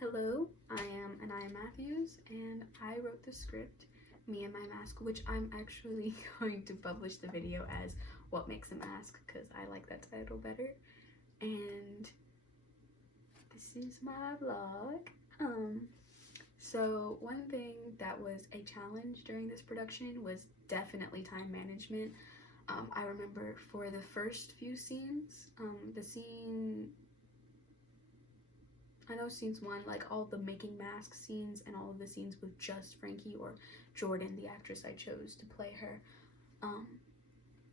Hello, I am Anaya Matthews, and I wrote the script, Me and My Mask, which I'm actually going to publish the video as What Makes a Mask, because I like that title better. And this is my vlog. So one thing that was a challenge during this production was definitely time management. I remember for the first few scenes, I know scenes one, like all the making mask scenes and all of the scenes with just Frankie or Jordan, the actress I chose to play her.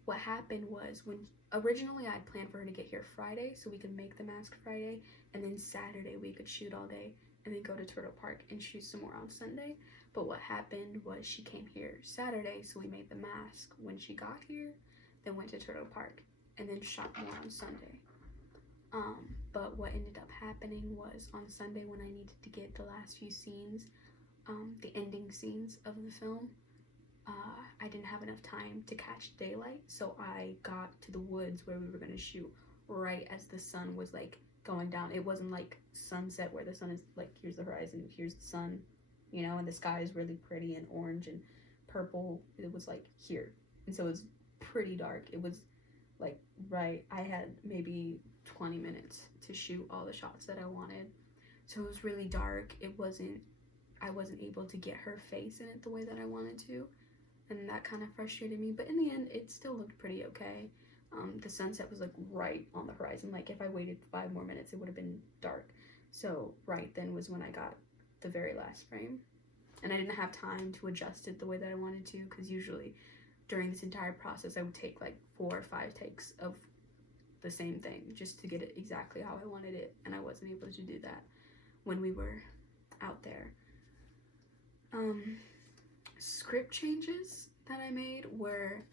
What happened was when originally I'd planned for her to get here Friday so we could make the mask Friday, and then Saturday we could shoot all day and then go to Turtle Park and shoot some more on Sunday. But what happened was she came here Saturday, so we made the mask when she got here, then went to Turtle Park and then shot more on Sunday. But what ended up happening was on Sunday when I needed to get the last few scenes, the ending scenes of the film, I didn't have enough time to catch daylight, so I got to the woods where we were going to shoot right as the sun was like going down. It wasn't like sunset where the sun is like, here's the horizon, here's the sun, you know, and the sky is really pretty and orange and purple. It was like here, and so it was pretty dark. It was like right, I had maybe 20 minutes to shoot all the shots that I wanted, so it was really dark. I wasn't able to get her face in it the way that I wanted to, and that kind of frustrated me, but in the end it still looked pretty okay. The sunset was like right on the horizon. Like if I waited 5 more minutes it would have been dark, so right then was when I got the very last frame, and I didn't have time to adjust it the way that I wanted to, because usually during this entire process I would take like 4 or 5 takes of the same thing just to get it exactly how I wanted it, and I wasn't able to do that when we were out there. Script changes that I made were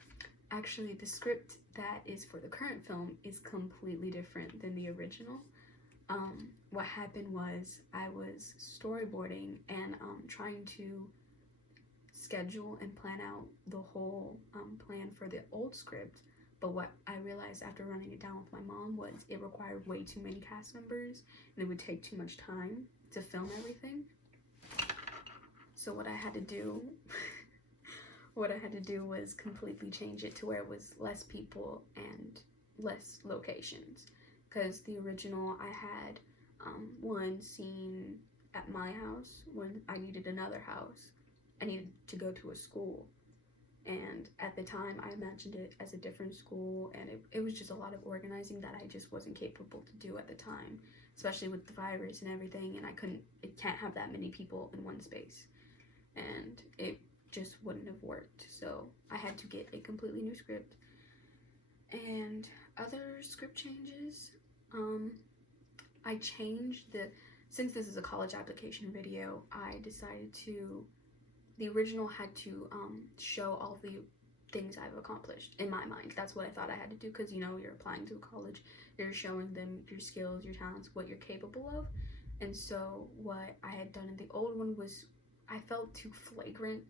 actually the script that is for the current film is completely different than the original. What happened was I was storyboarding and trying to schedule and plan out the whole plan for the old script, but what I realized after running it down with my mom was it required way too many cast members and it would take too much time to film everything. So what I had to do was completely change it to where it was less people and less locations, because the original I had one scene at my house when I needed another house. I needed to go to a school, and at the time I imagined it as a different school, and it was just a lot of organizing that I just wasn't capable to do at the time, especially with the virus and everything, and it can't have that many people in one space, and it just wouldn't have worked. So I had to get a completely new script. And other script changes, I changed since this is a college application video, I decided the original had to show all the things I've accomplished in my mind. That's what I thought I had to do, because you know, you're applying to college, you're showing them your skills, your talents, what you're capable of. And so what I had done in the old one was I felt too flagrant.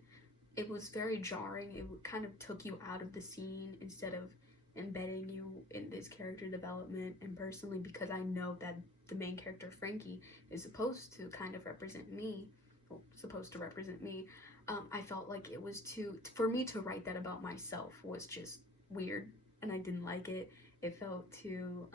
It was very jarring. It kind of took you out of the scene instead of embedding you in this character development. And personally, because I know that the main character Frankie is supposed to represent me, I felt like it was for me to write that about myself was just weird, and I didn't like it. It felt too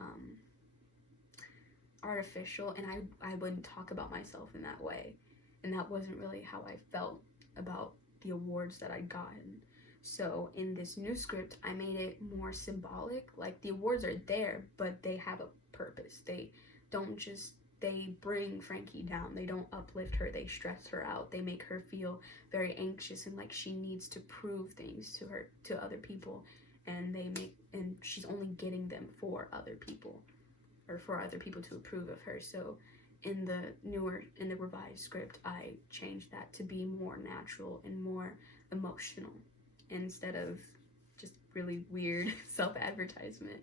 artificial, and I wouldn't talk about myself in that way, and that wasn't really how I felt about the awards that I'd gotten. So in this new script I made it more symbolic. Like the awards are there, but they have a purpose. They bring Frankie down. They don't uplift her. They stress her out. They make her feel very anxious and like she needs to prove things to other people, and she's only getting them for other people, or for other people to approve of her. So in the revised script, I changed that to be more natural and more emotional instead of just really weird self-advertisement.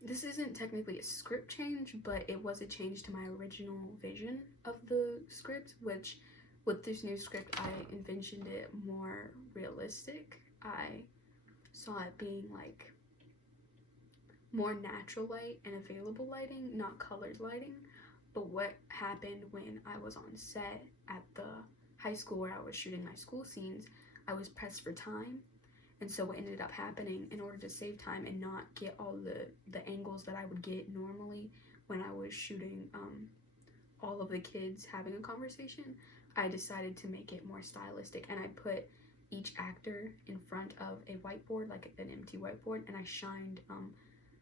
This isn't technically a script change, but it was a change to my original vision of the script, which with this new script I envisioned it more realistic. I saw it being like more natural light and available lighting, not colored lighting. But what happened when I was on set at the high school where I was shooting my school scenes, I was pressed for time. And so what ended up happening, in order to save time and not get all the angles that I would get normally when I was shooting all of the kids having a conversation, I decided to make it more stylistic, and I put each actor in front of a whiteboard, like an empty whiteboard, and I shined,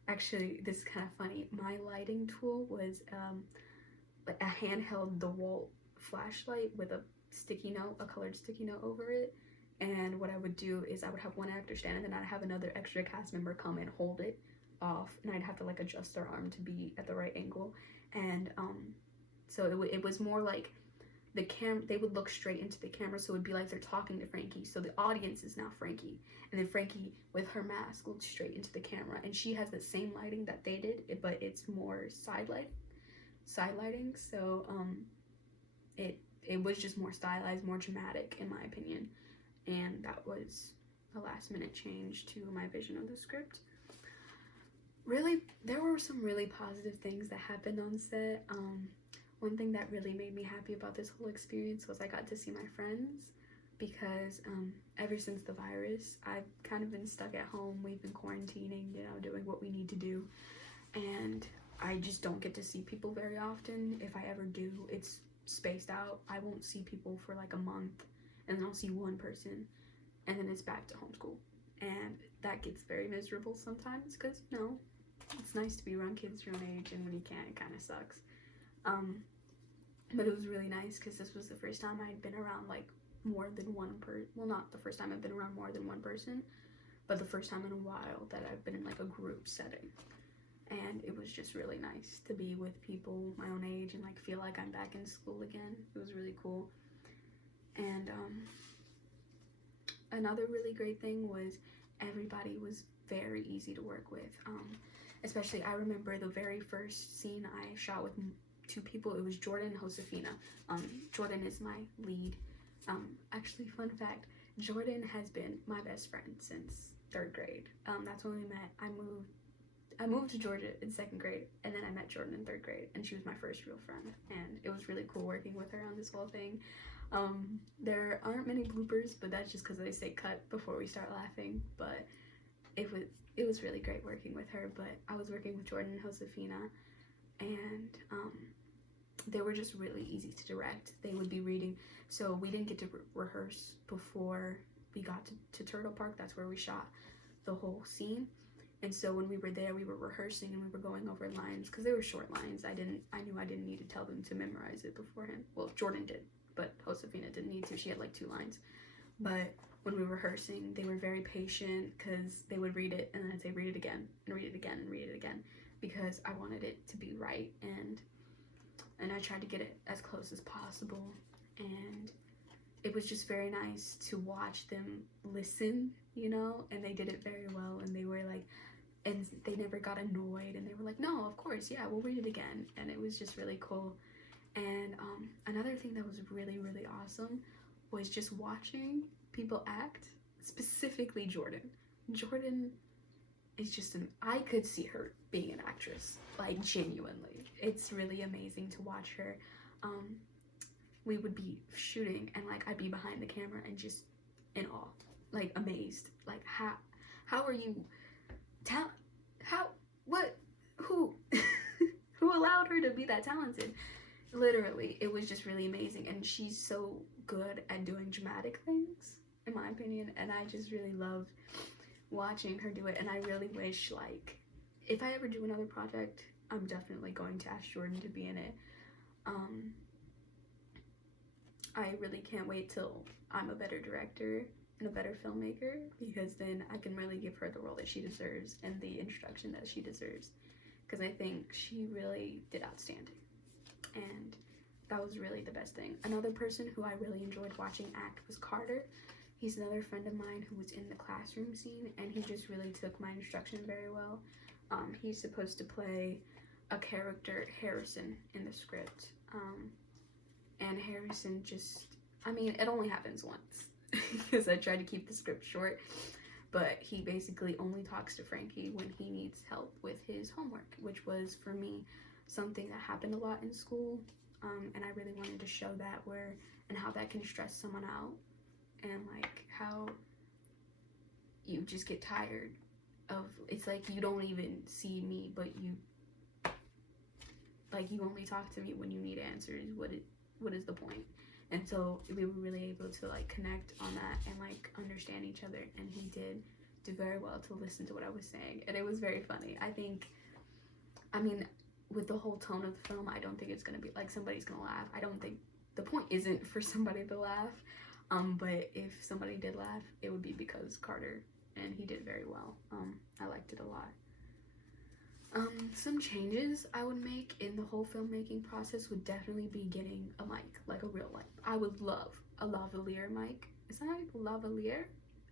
actually, this is kind of funny, my lighting tool was like a handheld DeWalt flashlight with a sticky note, a colored sticky note over it. And what I would do is I would have one actor stand, and then I'd have another extra cast member come and hold it off, and I'd have to like adjust their arm to be at the right angle. And so it was more like the they would look straight into the camera, so it would be like they're talking to Frankie, so the audience is now Frankie, and then Frankie with her mask looks straight into the camera, and she has the same lighting that they did, but it's more side lighting, so it was just more stylized, more dramatic in my opinion, and that was a last minute change to my vision of the script. Really, there were some really positive things that happened on set. One thing that really made me happy about this whole experience was I got to see my friends, because ever since the virus, I've kind of been stuck at home. We've been quarantining, you know, doing what we need to do, and I just don't get to see people very often. If I ever do, it's spaced out. I won't see people for like a month, and then I'll see one person, and then it's back to homeschool, and that gets very miserable sometimes, because, you know, it's nice to be around kids your own age, and when you can't, it kind of sucks. But it was really nice because this was the first time I'd been around like more than one person. Well, not the first time I've been around more than one person, but the first time in a while that I've been in like a group setting. And it was just really nice to be with people my own age and like feel like I'm back in school again. It was really cool. And another really great thing was everybody was very easy to work with. Especially I remember the very first scene I shot with two people. It was Jordan and Josefina. Jordan is my lead. Actually, fun fact, Jordan has been my best friend since 3rd grade. That's when we met. I moved to Georgia in 2nd grade, and then I met Jordan in 3rd grade, and she was my first real friend, and it was really cool working with her on this whole thing. There aren't many bloopers, but that's just because they say cut before we start laughing, but it was really great working with her. But I was working with Jordan and Josefina, and they were just really easy to direct. They would be reading, so we didn't get to rehearse before we got to Turtle Park. That's where we shot the whole scene. And so when we were there, we were rehearsing and we were going over lines, because they were short lines. I knew I didn't need to tell them to memorize it beforehand. Well, Jordan did, but Josefina didn't need to. She had like 2 lines. But when we were rehearsing, they were very patient, because they would read it and then I'd say read it again and read it again and read it again, because I wanted it to be right, and I tried to get it as close as possible. And it was just very nice to watch them listen, you know, and they did it very well, and they were like, and they never got annoyed, and they were like, no, of course, yeah, we'll read it again. And it was just really cool. And another thing that was really, really awesome was just watching people act, specifically Jordan. Jordan is just I could see her being an actress, like genuinely. It's really amazing to watch her. We would be shooting and like I'd be behind the camera and just in awe, like amazed, like how are you who who allowed her to be that talented? Literally, it was just really amazing, and she's so good at doing dramatic things, in my opinion, and I just really loved watching her do it. And I really wish, like, if I ever do another project, I'm definitely going to ask Jordan to be in it. I really can't wait till I'm a better director and a better filmmaker, because then I can really give her the role that she deserves and the introduction that she deserves, because I think she really did outstanding, and that was really the best thing. Another person who I really enjoyed watching act was Carter. He's another friend of mine who was in the classroom scene, and he just really took my instruction very well. He's supposed to play a character, Harrison, in the script, and Harrison just, I mean, it only happens once, because I tried to keep the script short, but he basically only talks to Frankie when he needs help with his homework, which was, for me, something that happened a lot in school, and I really wanted to show that and how that can stress someone out, and like how you just get tired of, it's like you don't even see me, but you only talk to me when you need answers. What is the point? And so we were really able to like connect on that and like understand each other, and he did do very well to listen to what I was saying, and it was very funny. I mean, with the whole tone of the film, I don't think it's gonna be like somebody's gonna laugh. I don't think the point isn't for somebody to laugh, but if somebody did laugh, it would be because Carter, and he did very well. I liked it a lot. Some changes I would make in the whole filmmaking process would definitely be getting a mic, like a real mic. I would love a lavalier mic. Is that lavalier?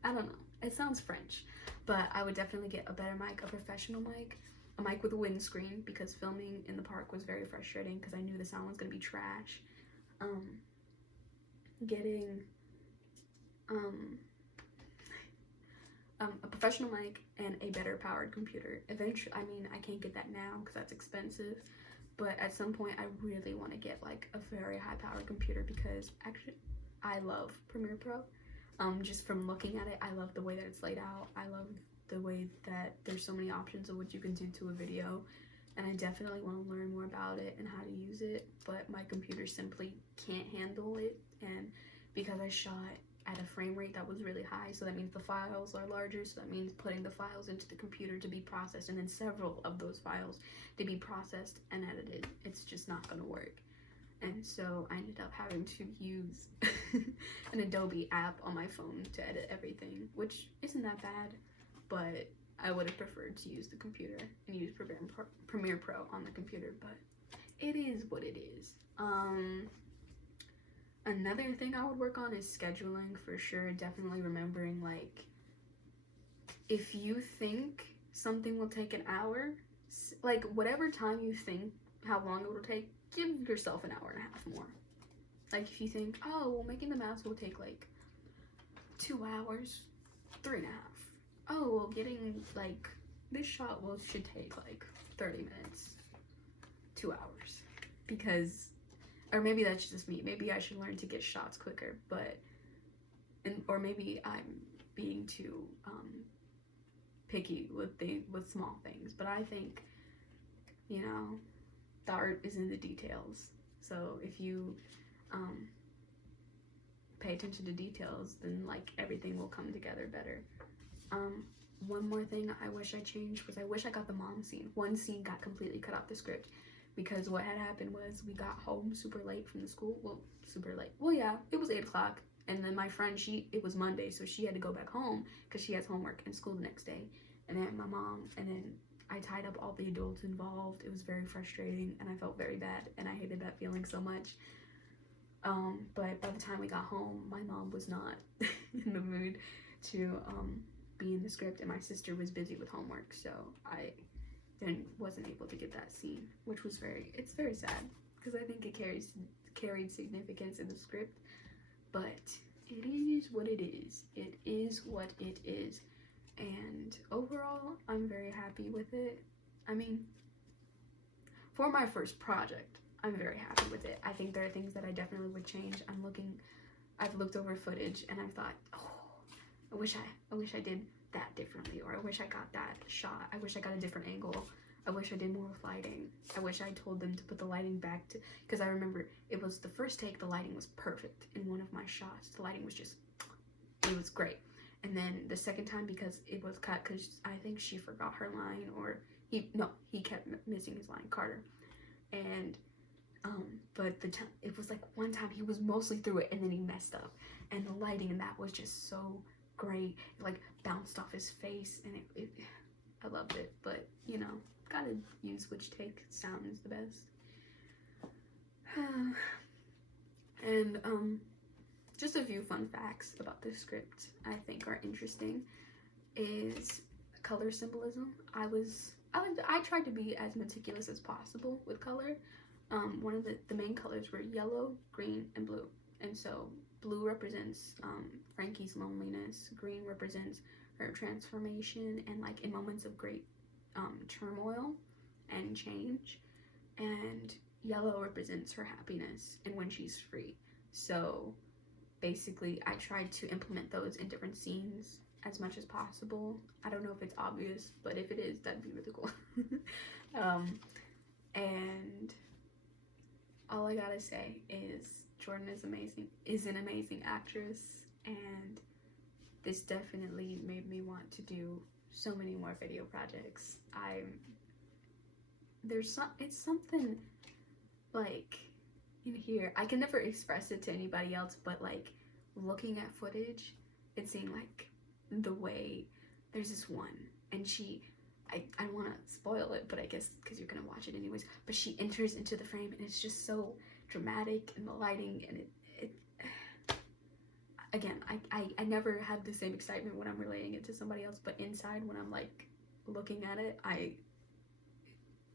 I don't know. It sounds French, but I would definitely get a better mic, a professional mic, a mic with a windscreen, because filming in the park was very frustrating because I knew the sound was gonna be trash. Getting a professional mic and a better powered computer. Eventually, I mean, I can't get that now because that's expensive, but at some point I really want to get like a very high powered computer, because actually I love Premiere Pro. Just from looking at it, I love the way that it's laid out. I love the way that there's so many options of what you can do to a video, and I definitely want to learn more about it and how to use it, but my computer simply can't handle it. And because I shot at a frame rate that was really high, so that means the files are larger, so that means putting the files into the computer to be processed, and then several of those files to be processed and edited. It's just not gonna work. And so I ended up having to use an Adobe app on my phone to edit everything, which isn't that bad, but I would have preferred to use the computer and use Premiere Pro on the computer, but it is what it is. Another thing I would work on is scheduling, for sure. Definitely remembering, like, if you think something will take an hour, like, whatever time you think how long it will take, give yourself an hour and a half more. Like, if you think, oh, well, making the mask will take, like, 2 hours, 3.5. Oh, well, getting, like, this shot should take, like, 30 minutes, 2 hours. Because... or maybe that's just me. Maybe I should learn to get shots quicker, or maybe I'm being too picky with small things. But I think, you know, the art is in the details. So if you pay attention to details, then like everything will come together better. One more thing I wish I changed was I wish I got the mom scene. One scene got completely cut out the script, because what had happened was we got home super late from the school. Well, super late. Well, yeah, it was 8 o'clock. And then my friend, it was Monday, so she had to go back home because she has homework and school the next day. And then my mom, and then I tied up all the adults involved. It was very frustrating, and I felt very bad, and I hated that feeling so much. But by the time we got home, my mom was not in the mood to be in the script, and my sister was busy with homework, so I wasn't able to get that scene, which was it's very sad, because I think it carried significance in the script, but it is what it is. It is what it is, and overall, I'm very happy with it. I mean, for my first project, I'm very happy with it. I think there are things that I definitely would change. I've looked over footage, and I've thought, oh, I wish I did that differently, or I wish I got that shot. I wish I got a different angle. I wish I did more with lighting. I wish I told them to put the lighting back to, because I remember it was the first take, the lighting was perfect in one of my shots. The lighting was just, it was great. And then the second time, because it was cut, because I think she forgot her line, or he kept missing his line, Carter. And but it was like one time he was mostly through it, and then he messed up, and the lighting in that was just so great. It like bounced off his face, and I loved it. But you know, gotta use which take sounds the best. And just a few fun facts about the script I think are interesting is color symbolism. I tried to be as meticulous as possible with color. One of the main colors were yellow, green, and blue. And so blue represents Frankie's loneliness, green represents her transformation and like in moments of great turmoil and change, and yellow represents her happiness and when she's free. So basically I tried to implement those in different scenes as much as possible. I don't know if it's obvious, but if it is, that'd be really cool. And all I gotta say is Jordan is an amazing actress, and this definitely made me want to do so many more video projects. It's something like in here, I can never express it to anybody else, but like looking at footage and seeing like the way there's this one, and I want to spoil it, but I guess because you're gonna watch it anyways, but she enters into the frame and it's just so dramatic, and the lighting, and it again, I never have the same excitement when I'm relating it to somebody else, but inside when I'm like looking at it,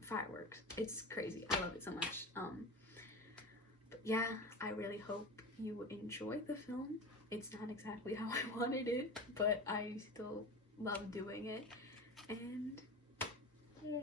fireworks. It's crazy. I love it so much. But yeah, I really hope you enjoy the film. It's not exactly how I wanted it, but I still love doing it. And yeah.